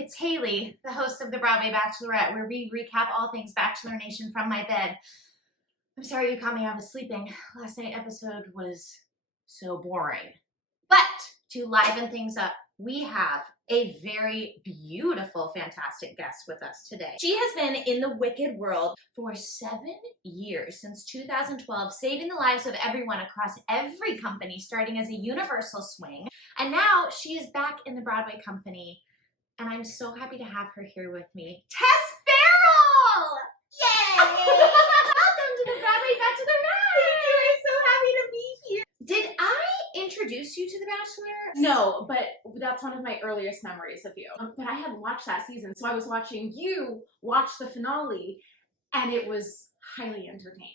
It's Hayley, the host of the Broadway Bachelorette, where we recap all things Bachelor Nation from my bed. I'm sorry you caught me, I was sleeping. Last night's episode was so boring. But to liven things up, we have a very beautiful, fantastic guest with us today. She has been in the Wicked world for 7 years, since 2012, saving the lives of everyone across every company, starting as a universal swing. And now she is back in the Broadway company, and I'm so happy to have her here with me. TESS Farrell! Yay! Welcome to the Broadway Bachelorette! Thank you, I'm so happy to be here. Did I introduce you to The Bachelor? No, but that's one of my earliest memories of you. But I hadn't watched that season, so I was watching you watch the finale, and it was highly entertaining.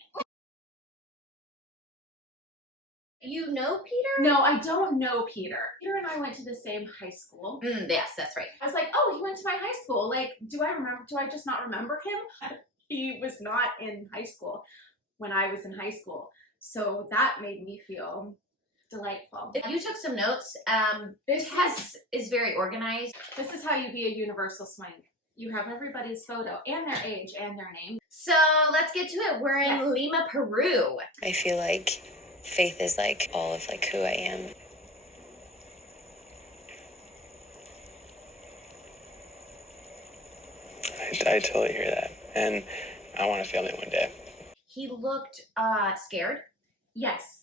You know Peter? No, I don't know Peter. Peter and I went to the same high school. Yes, that's right. I was like, oh, he went to my high school. Like, do I just not remember him? He was not in high school when I was in high school. So that made me feel delightful. You took some notes. TESS is very organized. This is how you be a universal swing. You have everybody's photo and their age and their name. So let's get to it. We're in Lima, Peru. I feel like faith is like all of like who I am. I totally hear that, and I want a family one day. He looked scared. Yes.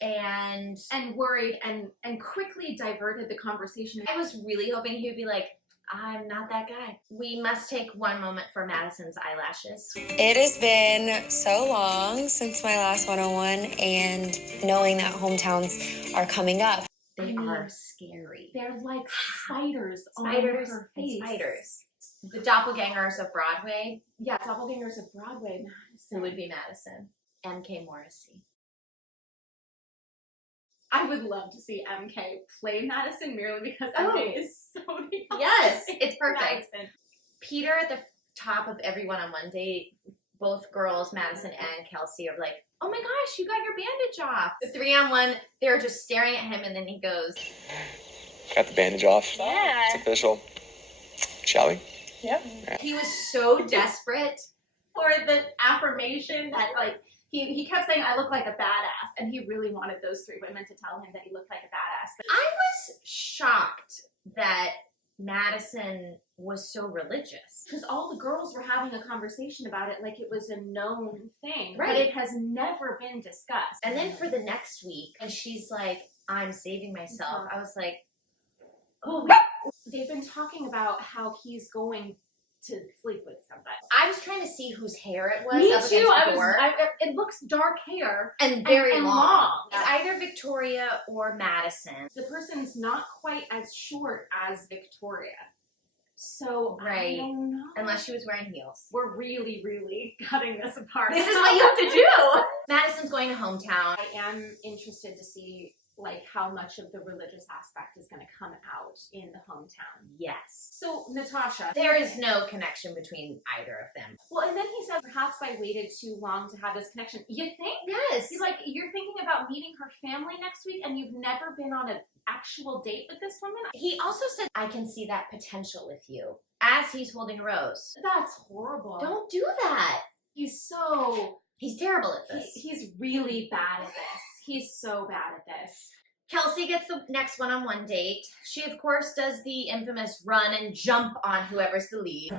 And worried and quickly diverted the conversation. I was really hoping he would be like, I'm not that guy. We must take one moment for Madison's eyelashes. It has been so long since my last one-on-one, and knowing that hometowns are coming up. They are scary. They're like spiders on Spiders her and face. spiders. The doppelgangers of Broadway. Yeah, doppelgangers of Broadway. Madison would be Madison. MK Morrissey. I would love to see MK play Madison merely because MK is so young. Yes, it's perfect. Madison. Peter at the top of every one-on-one date, both girls, Madison and Kelsey, are like, oh my gosh, you got your bandage off. The 3-on-1, they're just staring at him, and then he goes, Got the bandage off. Yeah. It's official. Shall we? Yep. he was so desperate. For the affirmation that like he kept saying I look like a badass, and he really wanted those 3 women to tell him that he looked like a badass. But I was shocked that Madison was so religious. because all the girls were having a conversation about it like it was a known thing. Right. But it has never been discussed. And then for the next week, and she's like, I'm saving myself. I was like, oh. They've been talking about how he's going to sleep with somebody. I was trying to see whose hair it was. Me up too. against the door. It looks dark hair. And very and long. long. It's either Victoria or Madison. The person's not quite as short as Victoria. So Right. I don't know. Unless she was wearing heels. We're really, really cutting this apart. This is what you have to do. Madison's going to hometown. I am interested to see like how much of the religious aspect is going to come out in the hometown. Yes. So Natasha, There is no connection between either of them. well, and then he says, perhaps I waited too long to have this connection. You think? Yes. He's like, you're thinking about meeting her family next week, and you've never been on an actual date with this woman? He also said, I can see that potential with you, as he's holding a rose. That's horrible. Don't do that. He's so. He's terrible at this. He's really bad at this. He's so bad at this. Kelsey gets the next one-on-one date. She, of course, does the infamous run and jump on whoever's the lead.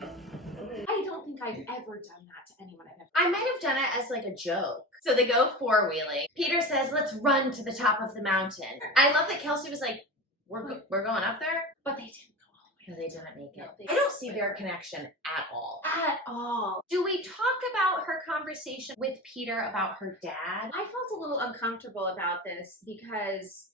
I don't think I've ever done that to anyone I've ever. I might have done it as like a joke. So they go four-wheeling. Peter says, let's run to the top of the mountain. I love that Kelsey was like, we're going up there? But they didn't go all the way. No, they didn't make it. No, they I don't see their connection at all. at all. Do we talk about her conversation with Peter about her dad? I felt a little uncomfortable about this because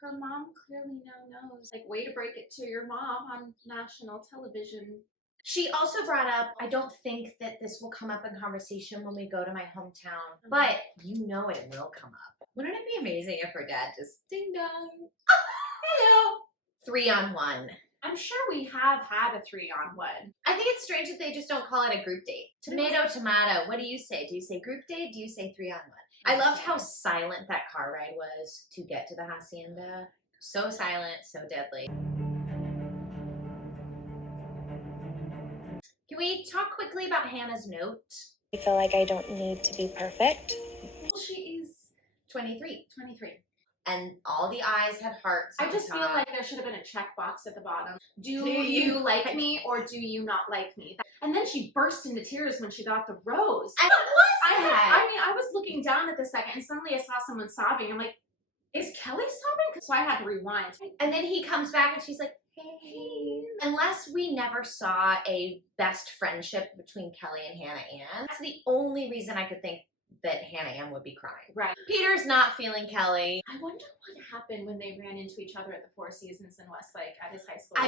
her mom clearly knows. Like, way to break it to your mom on national television. She also brought up, I don't think that this will come up in conversation when we go to my hometown, but you know it will come up. Wouldn't it be amazing if her dad just ding dong? Hello. 3-on-1. I'm sure we have had a 3-on-1. I think it's strange that they just don't call it a group date. Tomato, tomato. What do you say? Do you say group date? Do you say 3-on-1? I loved how silent that car ride was to get to the hacienda. So silent, so deadly. we talk quickly about Hannah's note? I feel like I don't need to be perfect. Well, she is 23. 23. And all the eyes had hearts. I at just the feel top. like there should have been a checkbox at the bottom. Do you like me or do you not like me? And then she burst into tears when she got the rose. And what was that? I mean, I was looking down at the second and suddenly I saw someone sobbing. I'm like, is Kelly sobbing? So I had to rewind. And then he comes back and she's like, hey. Unless we never saw a best friendship between Kelly and Hannah Ann, that's the only reason I could think that Hannah Ann would be crying. Right. Peter's not feeling Kelly. I wonder what happened when they ran into each other at the Four Seasons in Westlake at his high school.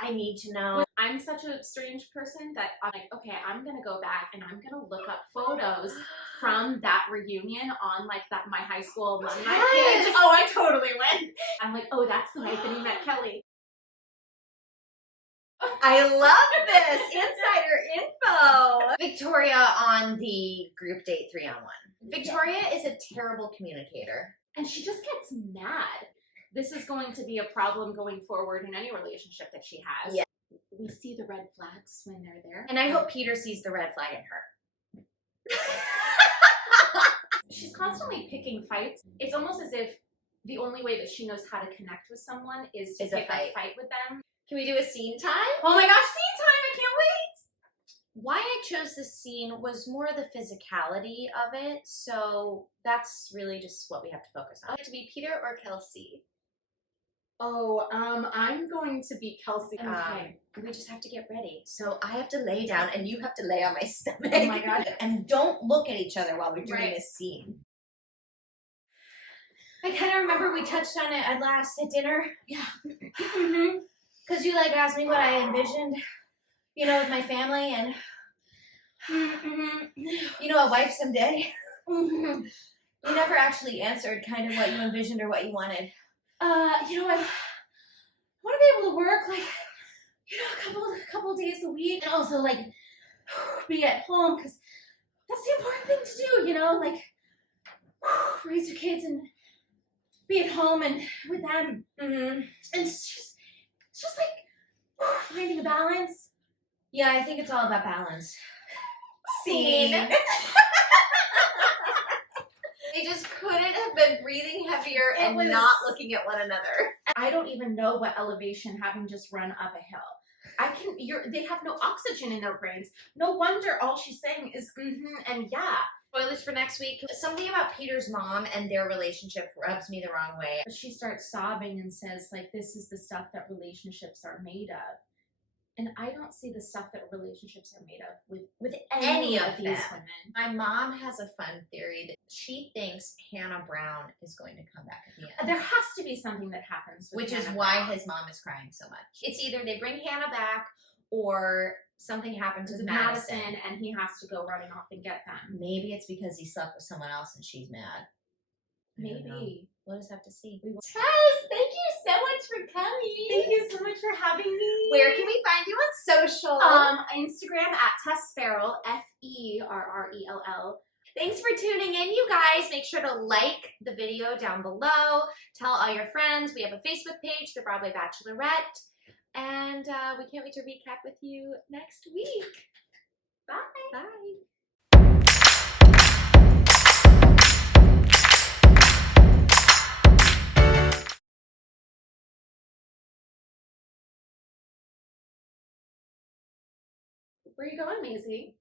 I need to know. I'm such a strange person that I'm like, okay, I'm gonna go back and I'm gonna look up photos from that reunion on like my high school alumni Yes. page. Oh, I totally went. I'm like, oh, that's the night that he met Kelly. I love this insider info. Victoria on the group date 3-on-1. Victoria is a terrible communicator. And she just gets mad. This is going to be a problem going forward in any relationship that she has. Yeah. We see the red flags when they're there. And I hope Peter sees the red flag in her. She's constantly picking fights. It's almost as if the only way that she knows how to connect with someone is to pick a fight with them. Can we do a scene time? Oh my gosh, scene time! I can't wait! Why I chose this scene was more the physicality of it, so that's really just what we have to focus on. To be Peter or Kelsey? Oh, I'm going to be Kelsey. Okay. We just have to get ready. So I have to lay down and you have to lay on my stomach. Oh my God. And don't look at each other while we're doing Right. this scene. I kind of remember we touched on it at dinner. Yeah. Because you asked me what I envisioned, with my family and, a wife someday. You never actually answered kind of what you envisioned or what you wanted. I want to be able to work a couple days a week and also be at home because that's the important thing to do, raise your kids and be at home and with them. And it's just finding a balance. Yeah, I think it's all about balance. Scene. They just couldn't have been breathing heavier and not looking at one another. I don't even know what elevation having just run up a hill. They have no oxygen in their brains. No wonder all she's saying is and yeah. Spoilers for next week. Something about Peter's mom and their relationship rubs me the wrong way. She starts sobbing and says, this is the stuff that relationships are made of. And I don't see the stuff that relationships are made of with any of these women. My mom has a fun theory that she thinks Hannah Brown is going to come back at the end. There has to be something that happens with Which is Hannah why Brown. his mom is crying so much. It's either they bring Hannah back or something happens with Madison. And he has to go running off and get them. Maybe it's because he slept with someone else and she's mad. Maybe. We'll just have to see. Tess, thank you so much for coming. Thank you so much for having me. Where can we find you on social? Instagram at Tess Farrell, Ferrell. Thanks for tuning in, you guys. Make sure to like the video down below. Tell all your friends. We have a Facebook page, The Broadway Bachelorette. And we can't wait to recap with you next week. Bye. Bye. Where are you going, Maisie?